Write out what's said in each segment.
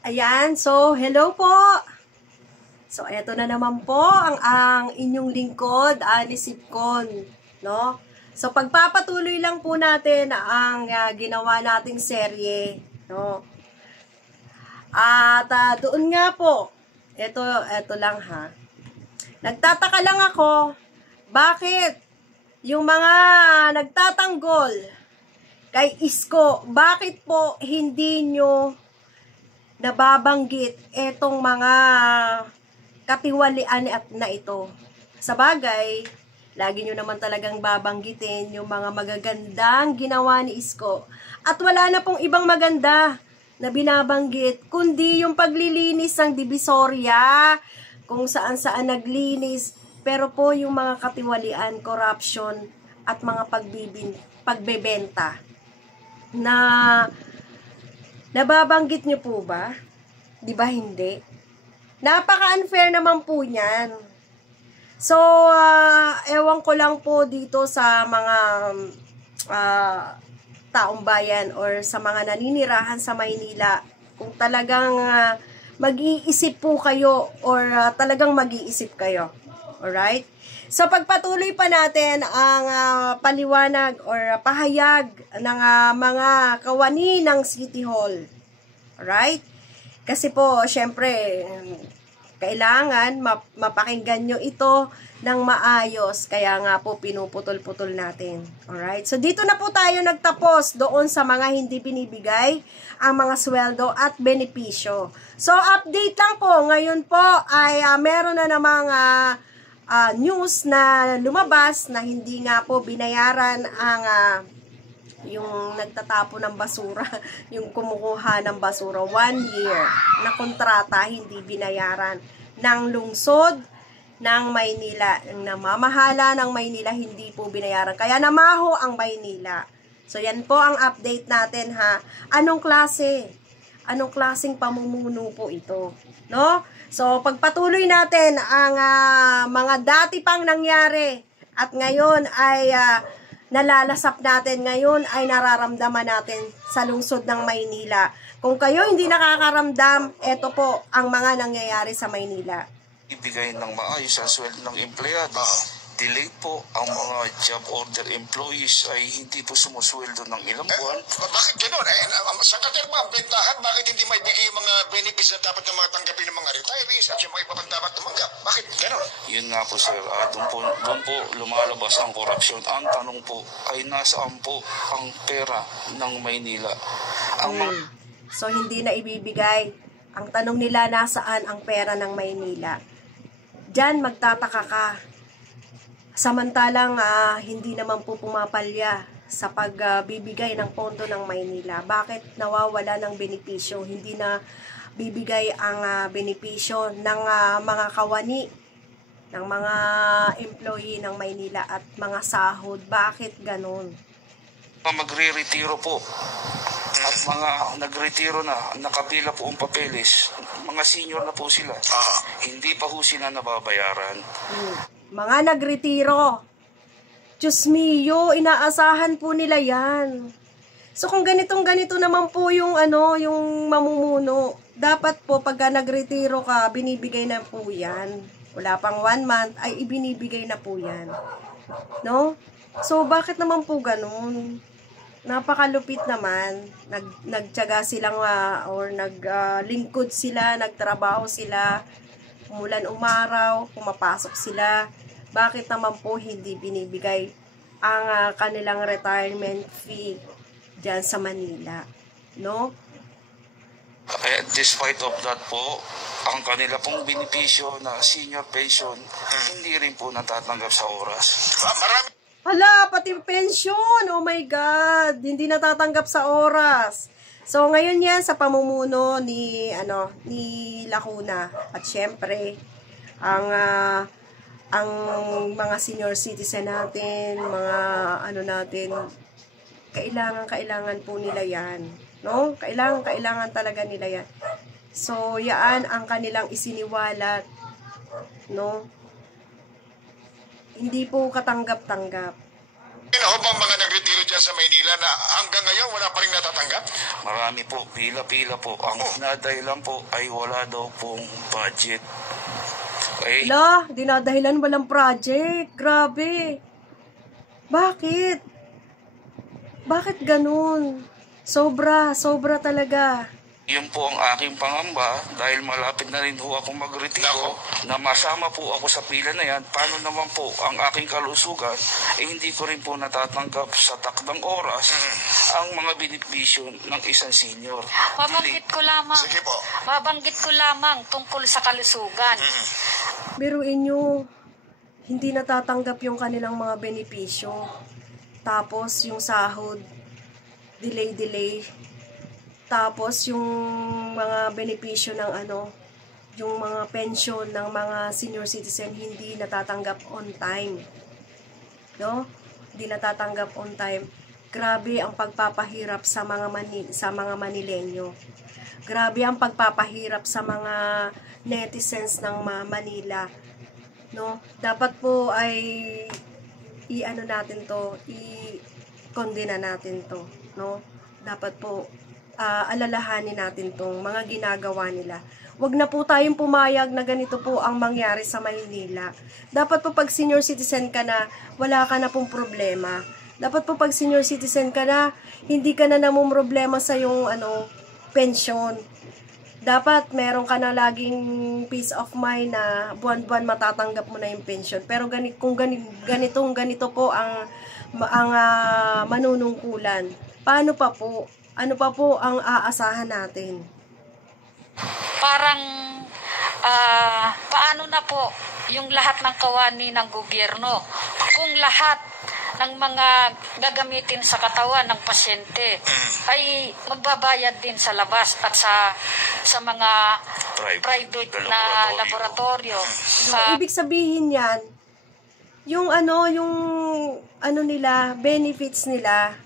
Ayan, so hello po. So eto na naman po ang inyong lingkod, Alice Sipcon, no? So pagpapatuloy lang po natin ang ginawa nating serye, no? At doon nga po, eto lang ha. Nagtataka lang ako, bakit yung mga nagtatanggol kay Isko, bakit po hindi nyo nababanggit etong mga katiwalian na ito? Sa bagay, lagi nyo naman talagang babanggitin yung mga magagandang ginawa ni Isko. At wala na pong ibang maganda na binabanggit, kundi yung paglilinis ng Divisoria, kung saan-saan naglinis, pero po yung mga katiwalian, corruption, at mga pagbebenta na nababanggit nyo po ba? Di ba hindi? Napaka-unfair naman po niyan. So, ewan ko lang po dito sa mga taong bayan or sa mga naninirahan sa Maynila, kung talagang mag-iisip po kayo or talagang mag-iisip kayo. Alright? So, pagpatuloy pa natin ang paliwanag or pahayag ng mga kawani ng City Hall. Alright? Kasi po, syempre, kailangan mapakinggan nyo ito ng maayos. Kaya nga po, pinuputol-putol natin. Alright? So, dito na po tayo nagtapos doon sa mga hindi binibigay ang mga sweldo at benepisyo. So, update lang po. Ngayon po ay meron na namang news na lumabas na hindi nga po binayaran ang yung nagtatapo ng basura, yung kumukuha ng basura, 1 year na kontrata hindi binayaran ng lungsod ng Maynila, ng namamahala ng Maynila, hindi po binayaran, kaya namaho ang Maynila. So yan po ang update natin ha. Anong klaseng pamumuno po ito, no? So pagpatuloy natin ang mga dati pang nangyari at ngayon ay nalalasap natin, ngayon ay nararamdaman natin sa lungsod ng Maynila. Kung kayo hindi nakakaramdam, eto po ang mga nangyayari sa Maynila. Ibigay ng maayos ang sweldo ng empleyado. Delay po ang mga job order employees ay hindi po sumusweldo ng ilang buwan. Bakit gano'n? Sa katerma, ang bentahan, bakit hindi maibigay yung mga benefits na dapat na mga tanggapin ng mga retirees at yung mga iba pang dapat tumanggap? Bakit gano'n? Yun nga po sir, doon po lumalabas ang korupsyon. Ang tanong po ay nasaan po ang pera ng Maynila? So hindi na ibibigay. Ang tanong nila, nasaan ang pera ng Maynila? Diyan magtataka ka. Samantalang hindi naman po pumapalya sa pagbibigay ng pondo ng Maynila. Bakit nawawala ng benepisyo? Hindi na bibigay ang benepisyo ng mga kawani, ng mga employee ng Maynila at mga sahod. Bakit ganun? Magre-retiro po. At mga nagretiro na, nakapila po ang papeles, mga senior na po sila. Hindi pa ho sila nababayaran. Mga nagretiro. Diyos mio, inaasahan po nila yan. So kung ganito naman po yung yung mamumuno, dapat po pagka nagretiro ka, binibigay na po yan. Wala pang 1 month, ay ibinibigay na po yan. No? So bakit naman po ganun? Napakalupit naman. Nagtiyaga silang or naglingkod sila, nagtrabaho sila, umulan umaraw, pumapasok sila. Bakit naman po hindi binibigay ang kanilang retirement fee dyan sa Manila? No? Despite of that po, ang kanila pong benepisyo na senior pension, hindi rin po natatanggap sa oras. Marami. Hala, pati pension! Oh my God! Hindi natatanggap sa oras. So, ngayon yan sa pamumuno ni Lacuna. At syempre, ang mga senior citizen natin, mga kailangan po nila yan. No? Kailangan talaga nila yan. So, yan ang kanilang isiniwalat. No? Hindi po katanggap-tanggap. Ako bang mga nagretiro dyan sa Maynila na hanggang ngayon wala pa rin natatanggap? Marami po, pila-pila po. Ang dinadahilan po ay wala daw pong budget. Ay, Dinadahilan walang project. Grabe. Bakit? Bakit ganun? Sobra talaga. yun po ang aking pangamba dahil malapit na rin ho ako magretiro na masama po ako sa pila na yan. Paano naman po ang aking kalusugan hindi ko rin po natatanggap sa takdang oras ang mga benepisyo ng isang senior. Mabanggit ko lamang. Sige po. Mabanggit ko lamang tungkol sa kalusugan. Biruin nyo, hindi natatanggap yung kanilang mga benepisyo. Tapos yung sahod, delay. Tapos yung mga benepisyo ng yung mga pension ng mga senior citizen hindi natatanggap on time. No? Hindi natatanggap on time. Grabe ang pagpapahirap sa mga Manileño. Grabe ang pagpapahirap sa mga netizens ng Manila. No? Dapat po ay i-kondena natin to, no? Dapat po alalahanin natin tong mga ginagawa nila. Huwag na po tayong pumayag na ganito po ang mangyari sa Maynila. Dapat po pag senior citizen ka na, wala ka na pong problema. Dapat po pag senior citizen ka na, hindi ka na namumroblema sa yung pension. Dapat meron ka na laging peace of mind na buwan-buwan matatanggap mo na yung pension. Pero kung ganito po ang manunungkulan, paano pa po? Ano pa po ang aasahan natin? Parang paano na po yung lahat ng kawani ng gobyerno kung lahat ng mga gagamitin sa katawan ng pasyente ay magbabayad din sa labas at sa mga private na laboratorio. Ibig sabihin yan, yung nila, benefits nila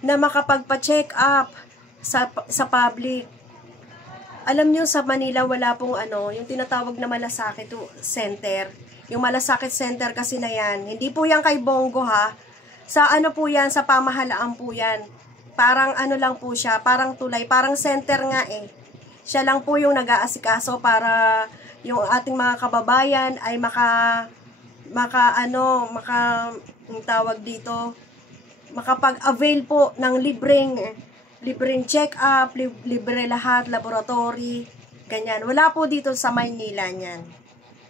na makapagpa-check up sa public. Alam nyo, sa Manila wala pong yung tinatawag na malasakit center. Yung malasakit center kasi na yan, hindi po yan kay Bongo ha. Sa po yan, sa pamahalaan po yan. Parang lang po siya, parang tulay, parang center nga eh. Siya lang po yung nag-aasikaso para yung ating mga kababayan ay makapag-avail po ng libreng check-up, libre lahat, laboratory, ganyan. Wala po dito sa Maynila niyan.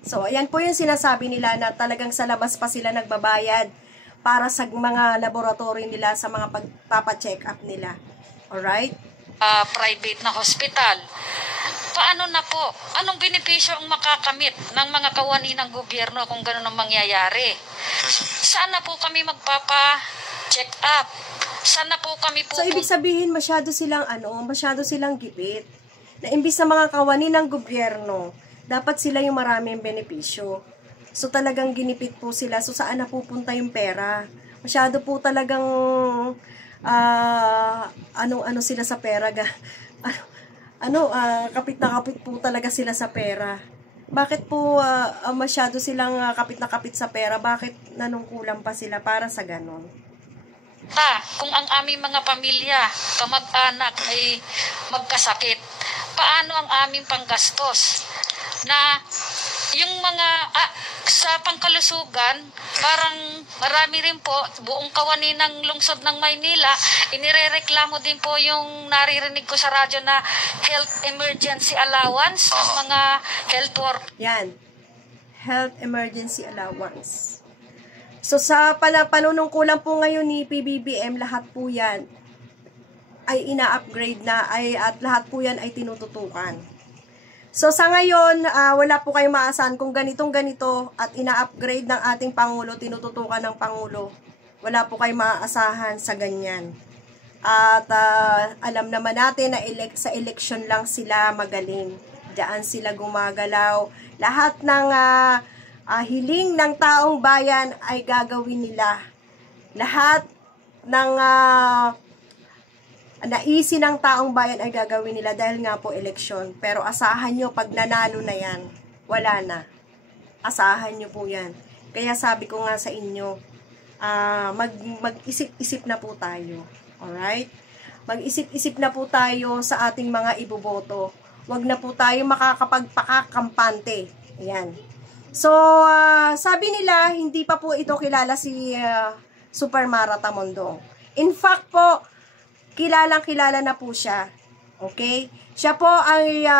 So, ayan po yung sinasabi nila na talagang sa labas pa sila nagbabayad para sa mga laboratory nila, sa mga pagpapa-check up nila. Alright? Private na hospital. Paano na po? Anong benepisyo ang makakamit ng mga kawani ng gobyerno kung gano'n ang mangyayari? Saan na po kami magpapa-check up? Saan na po kami po? So, ibig sabihin, masyado silang gipit. Na imbis na mga kawani ng gobyerno, dapat sila yung maraming benepisyo. So, talagang ginipit po sila. So, saan na pupunta yung pera? Masyado po talagang sila sa pera. Kapit na kapit po talaga sila sa pera. Bakit po masyado silang kapit na kapit sa pera? Bakit nanungkulan pa sila para sa ganon? Kung ang aming mga pamilya, kamag-anak ay magkasakit, paano ang aming panggastos? Na yung mga sa pangkalusugan, parang marami rin po, buong kawani ng lungsod ng Maynila, inirereklamo din po yung naririnig ko sa radyo na health emergency allowance ng mga health workers. Yan, health emergency allowance. So sa panunungkulan po ngayon ni PBBM, lahat po yan ay ina-upgrade na at lahat po yan ay tinututukan. So sa ngayon, wala po kayong maasahan kung ganito at ina-upgrade ng ating Pangulo, tinututukan ng Pangulo. Wala po kayong maaasahan sa ganyan. At alam naman natin na sa election lang sila magaling. Diyan sila gumagalaw. Lahat ng hiling ng taong bayan ay gagawin nila. Lahat ng naisin ng taong bayan ay gagawin nila dahil nga po eleksyon. Pero asahan nyo, pag nanalo na yan, wala na. Asahan nyo po yan. Kaya sabi ko nga sa inyo, mag-isip-isip na po tayo. Alright? Mag-isip-isip na po tayo sa ating mga iboboto. Huwag na po tayo makakapagpakakampante. Ayan. So, sabi nila, hindi pa po ito kilala si Super Mara Tamundong. In fact po, kilalang-kilala na po siya. Okay? Siya po ay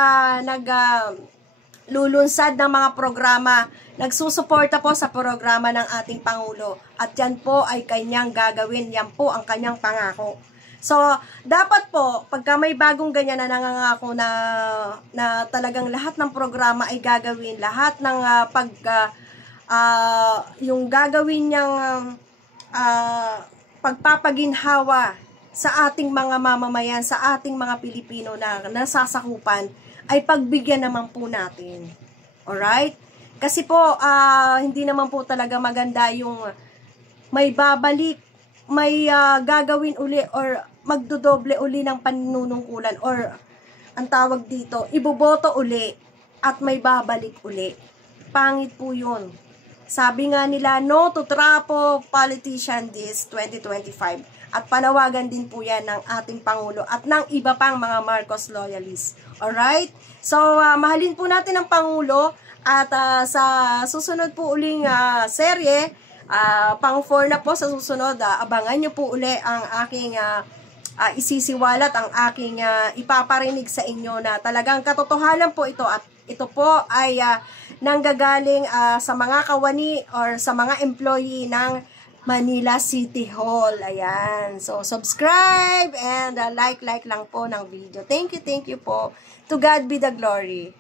naglulunsad ng mga programa, nagsusuporta po sa programa ng ating Pangulo. At yan po ay kanyang gagawin. Yan po ang kanyang pangako. So, dapat po, pagka may bagong ganyan na nangangako na talagang lahat ng programa ay gagawin, lahat ng yung gagawin niyang pagpapaginhawa sa ating mga mamamayan, sa ating mga Pilipino na nasasakupan, ay pagbigyan naman po natin. Alright? Kasi po, hindi naman po talaga maganda yung may babalik, may gagawin uli or magdodoble uli ng panunungkulan or ang tawag dito, iboboto uli at may babalik uli. Pangit po yun. Sabi nga nila, no to trapo politician this 2025. At panawagan din po yan ng ating Pangulo at ng iba pang mga Marcos loyalists. Alright? So, mahalin po natin ang Pangulo at sa susunod po uling serye, pang 4 na po sa susunod, abangan nyo po uli ang aking isisiwalat, ang aking ipaparinig sa inyo na talagang katotohanan po ito at ito po ay nanggagaling sa mga kawani or sa mga employee ng Manila City Hall. Ayan. So, subscribe and like lang po ng video. Thank you po. To God be the glory.